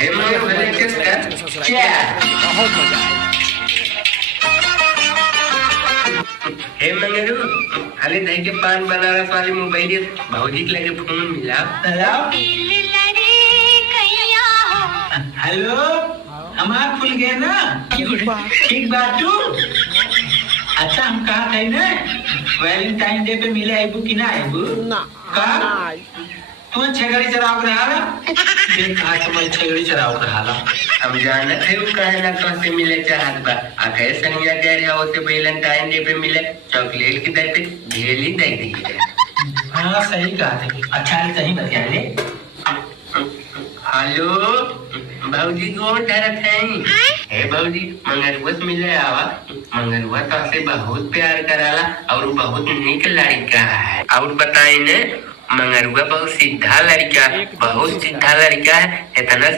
हे मगर भले किसका क्या बहुत मजा आया। हे मंगरू हाले दही के पान बनारस वाली मोबाइल भौजी के लगे फोन मिला हेलो हमार खुल गया ना ठीक बात तू अच्छा हम कहा थे ना वैलेंटाइन डे पे मिले आईबू कि ना आईबू ना का नहीं। तू छगड़ी चराव रहा देखा तुम्हारी छगड़ी चराव रहा हम जानत है वो काहे ना तुमसे मिले चाहत बा आ कहे सनिया कह रहा होते वैलेंटाइन डे पे मिले चॉकलेट की दर पे ढेली दे दी हाँ सही कहा थे अच्छा सही बतिया ले हेलो भौजी को डरत है हे भौजी मंगरुआ से मिले आवा मंगरुआ तो से बहुत प्यार कराला और बहुत निक लड़का है और बताई ने मंगरुआ बहुत सीधा लड़का है इतना